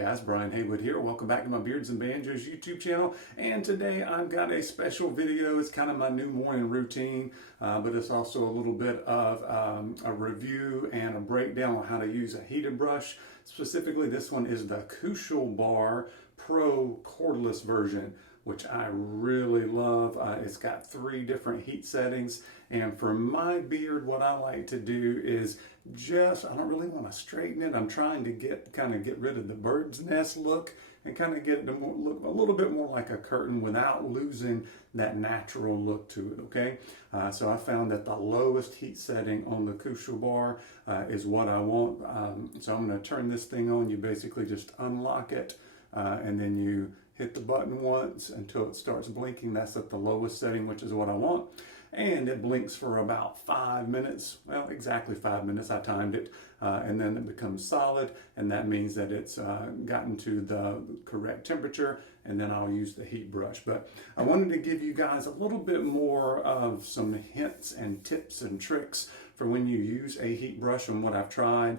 guys, Brian Haywood here. Welcome back to my Beards and Banjos YouTube channel. And today I've got a special video. It's kind of my new morning routine, but it's also a little bit of a review and a breakdown on how to use a heated brush. Specifically, this one is the Kushal Bar Pro cordless version, which I really love. It's got 3 different heat settings, and for my beard, what I like to do is I don't really want to straighten it. I'm trying to get rid of the bird's nest look and kind of get it to look a little bit more like a curtain without losing that natural look to it, okay? So I found that the lowest heat setting on the Kushal Bar is what I want. So I'm going to turn this thing on. You basically just unlock it, and then you hit the button once until it starts blinking. That's at the lowest setting, which is what I want. And it blinks for about 5 minutes. Well, exactly 5 minutes. I timed it. And then it becomes solid, and that means that it's gotten to the correct temperature, and then I'll use the heat brush. But I wanted to give you guys a little bit more of some hints and tips and tricks for when you use a heat brush and what I've tried.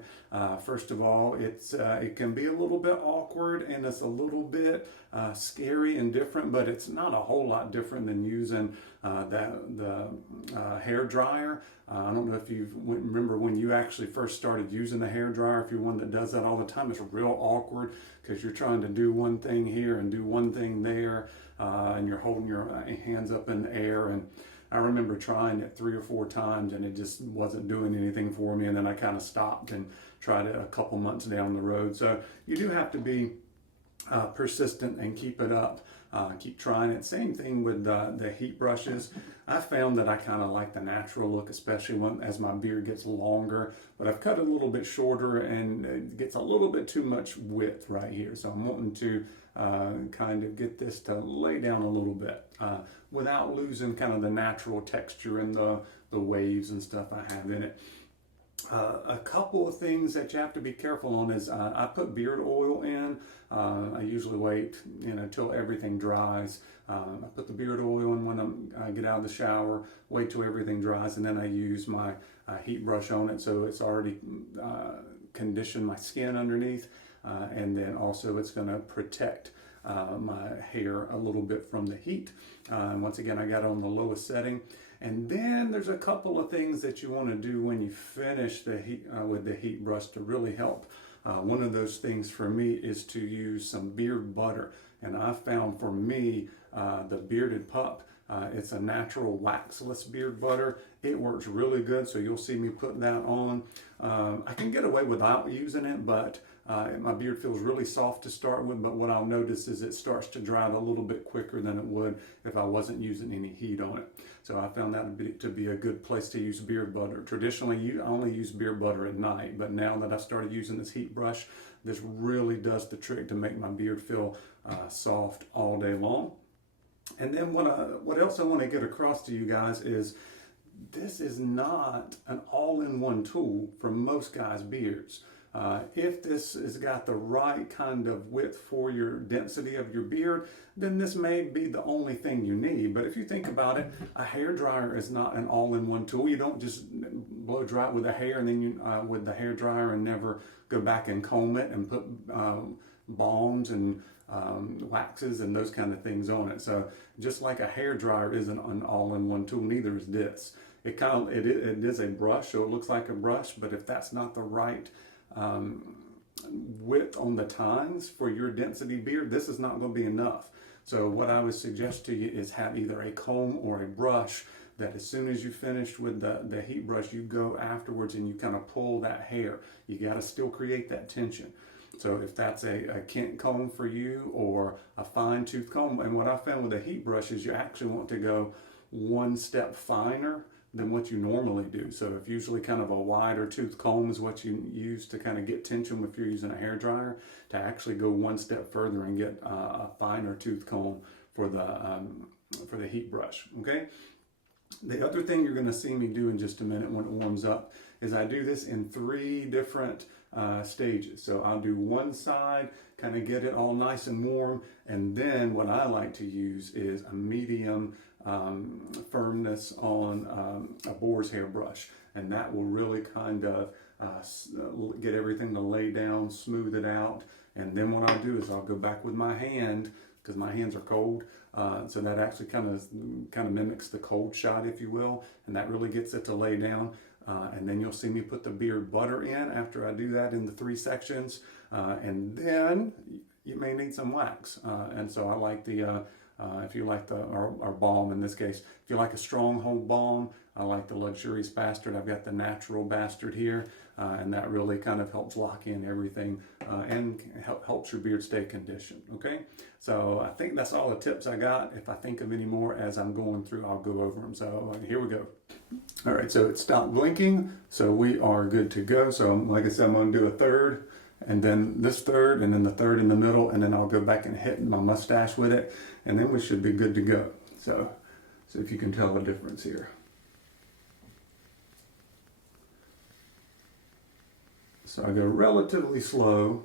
First of all, it can be a little bit awkward, and it's a little bit scary and different, but it's not a whole lot different than using the hair dryer. I don't know if you remember when you actually first started using the hair dryer. If you're one that does that all the time, it's real awkward because you're trying to do one thing here and do one thing there, and you're holding your hands up in the air. And I remember trying it 3 or 4 times, and it just wasn't doing anything for me. And then I kind of stopped and tried it a couple months down the road. So you do have to be persistent and keep it up. Keep trying it. Same thing with the heat brushes. I found that I kind of like the natural look, especially as my beard gets longer, but I've cut it a little bit shorter and it gets a little bit too much width right here. So I'm wanting to kind of get this to lay down a little bit without losing kind of the natural texture and the waves and stuff I have in it. A couple of things that you have to be careful on is I put beard oil in. I usually wait until everything dries. I put the beard oil in when I get out of the shower, wait till everything dries, and then I use my heat brush on it so it's already conditioned my skin underneath, and then also it's going to protect my hair a little bit from the heat. Once again, I got it on the lowest setting. And then there's a couple of things that you want to do when you finish the heat with the heat brush to really help. One of those things for me is to use some beard butter. And I found for me, the Bearded Pup, it's a natural waxless beard butter. It works really good, so you'll see me putting that on. I can get away without using it, but my beard feels really soft to start with, but what I'll notice is it starts to dry out a little bit quicker than it would if I wasn't using any heat on it. So I found that to be a good place to use beard butter. Traditionally, I only use beard butter at night, but now that I've started using this heat brush, this really does the trick to make my beard feel soft all day long. And then what else I want to get across to you guys is this is not an all-in-one tool for most guys' beards. If this has got the right kind of width for your density of your beard, then this may be the only thing you need. But if you think about it, a hair dryer is not an all-in-one tool. You don't just blow dry it with a hair and then with the hair dryer and never go back and comb it and put balms and waxes and those kind of things on it. So just like a hair dryer isn't an all-in-one tool, neither is this. It is a brush, so it looks like a brush, but if that's not the right width on the tines for your density beard, this is not going to be enough. So what I would suggest to you is have either a comb or a brush that as soon as you finish with the heat brush, you go afterwards and you kind of pull that hair. You got to still create that tension. So if that's a Kent comb for you or a fine tooth comb, and what I found with a heat brush is you actually want to go one step finer than what you normally do. So if usually kind of a wider tooth comb is what you use to kind of get tension if you're using a hair dryer, to actually go one step further and get a finer tooth comb for the heat brush, okay? The other thing you're going to see me do in just a minute when it warms up is I do this in 3 different stages. So I'll do one side, kind of get it all nice and warm, and then what I like to use is a medium firmness on a boar's hair brush. and that will really kind of get everything to lay down, smooth it out. And then what I'll do is I'll go back with my hand, because my hands are cold. So that actually kind of mimics the cold shot, if you will, and that really gets it to lay down. And then you'll see me put the beard butter in after I do that in the 3 sections. And then you may need some wax. And so I like the, if you like our balm in this case, if you like a stronghold balm, I like the Luxurious Bastard. I've got the Natural Bastard here, and that really kind of helps lock in everything and helps your beard stay conditioned, okay? So I think that's all the tips I got. If I think of any more as I'm going through, I'll go over them. So here we go. All right, so it stopped blinking, so we are good to go. So like I said, I'm gonna do a third, and then this third, and then the third in the middle, and then I'll go back and hit my mustache with it, and then we should be good to go. So if you can tell the difference here. So I go relatively slow,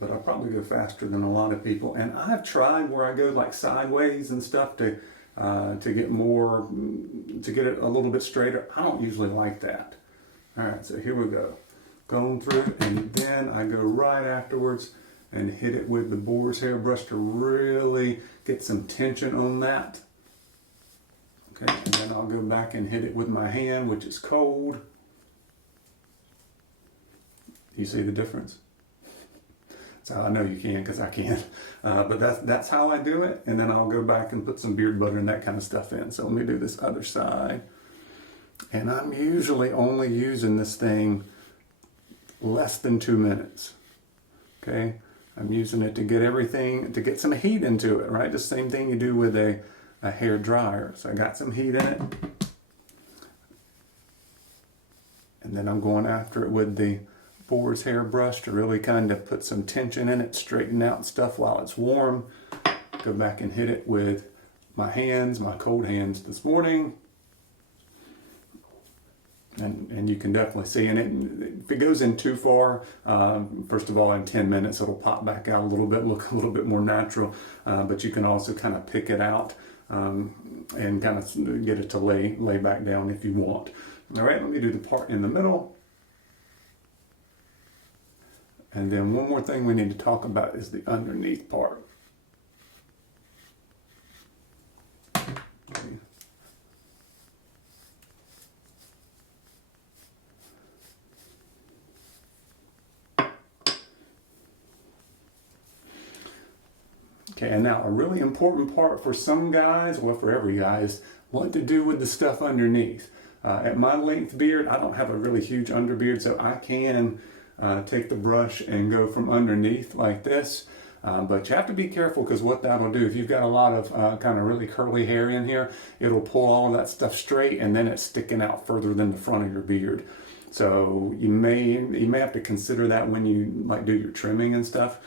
but I'll probably go faster than a lot of people. And I've tried where I go like sideways and stuff to get more, to get it a little bit straighter. I don't usually like that. All right, so here we go. Going through, and then I go right afterwards and hit it with the boar's hair brush to really get some tension on that. Okay, and then I'll go back and hit it with my hand, which is cold. You see the difference? So I know you can, because I can. But that's how I do it. And then I'll go back and put some beard butter and that kind of stuff in. So let me do this other side. And I'm usually only using this thing less than 2 minutes. Okay? I'm using it to get everything, to get some heat into it, right? The same thing you do with a hair dryer. So I got some heat in it. And then I'm going after it with the boar's hair brush to really kind of put some tension in it, straighten out stuff while it's warm. Go back and hit it with my hands, my cold hands this morning. And you can definitely see in it, if it goes in too far, first of all, in 10 minutes, it'll pop back out a little bit, look a little bit more natural, but you can also kind of pick it out and kind of get it to lay back down if you want. All right, let me do the part in the middle. And then one more thing we need to talk about is the underneath part. Okay. Okay, and now a really important part for some guys, well, for every guy, is what to do with the stuff underneath. At my length beard, I don't have a really huge underbeard, so I can take the brush and go from underneath like this. But you have to be careful, because what that'll do, if you've got a lot of kind of really curly hair in here, it'll pull all of that stuff straight, and then it's sticking out further than the front of your beard. So you may have to consider that when you like do your trimming and stuff,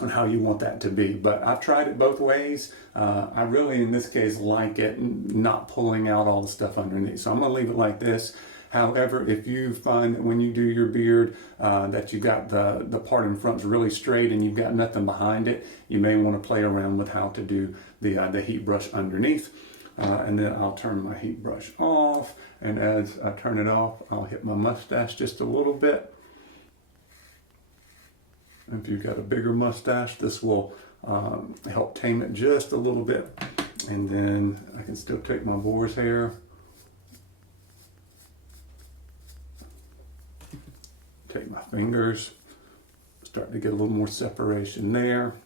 on how you want that to be. But I've tried it both ways. I really, in this case, like it not pulling out all the stuff underneath. So I'm gonna leave it like this. However, if you find that when you do your beard that you got the part in front's really straight and you've got nothing behind it, you may want to play around with how to do the heat brush underneath. And then I'll turn my heat brush off, and as I turn it off, I'll hit my mustache just a little bit. If you've got a bigger mustache, this will help tame it just a little bit. And then I can still take my boar's hair, take my fingers, start to get a little more separation there.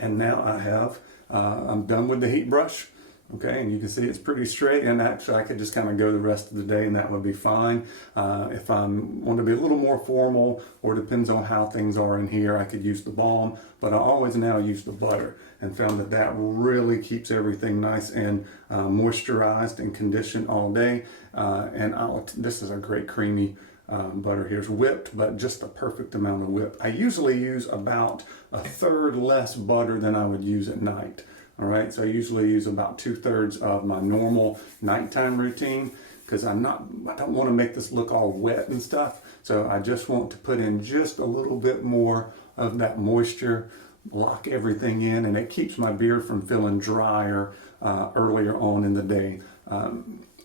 And now I have, I'm done with the heat brush. Okay, and you can see it's pretty straight, and actually I could just kind of go the rest of the day and that would be fine. If I want to be a little more formal, or depends on how things are in here, I could use the balm, but I always now use the butter, and found that that really keeps everything nice and moisturized and conditioned all day. And this is a great creamy butter. Here's whipped, but just the perfect amount of whip. I usually use about a third less butter than I would use at night. All right, so I usually use about 2/3 of my normal nighttime routine, because I don't want to make this look all wet and stuff. So I just want to put in just a little bit more of that moisture, lock everything in, and it keeps my beard from feeling drier earlier on in the day.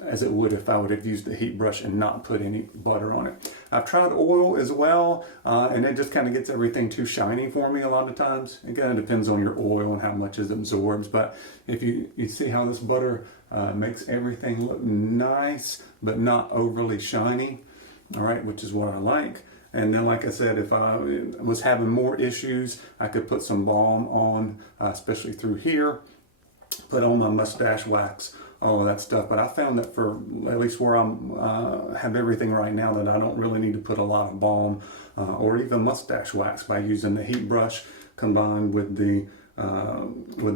as it would if I would have used the heat brush and not put any butter on it. I've tried oil as well, and it just kind of gets everything too shiny for me a lot of times. It kind of depends on your oil and how much it absorbs, but if you see how this butter makes everything look nice but not overly shiny, all right, which is what I like. And then, like I said, if I was having more issues, I could put some balm on, especially through here, put on my mustache wax, all of that stuff. But I found that for at least where I'm have everything right now, that I don't really need to put a lot of balm or even mustache wax by using the heat brush combined with the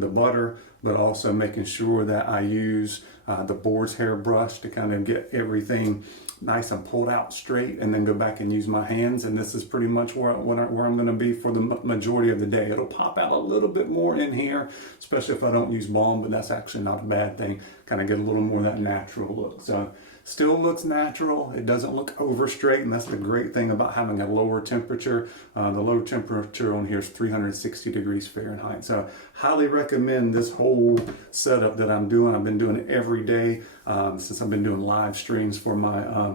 butter, but also making sure that I use the boar's hair brush to kind of get everything nice and pulled out straight, and then go back and use my hands. And this is pretty much where I'm going to be for the majority of the day. It'll pop out a little bit more in here, especially if I don't use balm, but that's actually not a bad thing. Kind of get a little more of that natural look. So still looks natural. It doesn't look over straight, and that's the great thing about having a lower temperature. The low temperature on here is 360 degrees Fahrenheit. So highly recommend this whole setup that I'm doing. I've been doing it every day since I've been doing live streams for my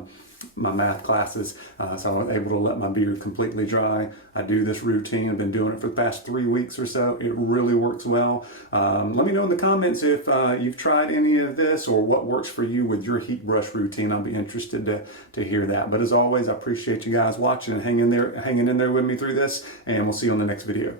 math classes, so I was able to let my beard completely dry. I do this routine. I've been doing it for the past 3 weeks or so. It really works well. Let me know in the comments if you've tried any of this or what works for you with your heat brush routine. I'll be interested to hear that. But as always, I appreciate you guys watching and hanging in there with me through this, and we'll see you on the next video.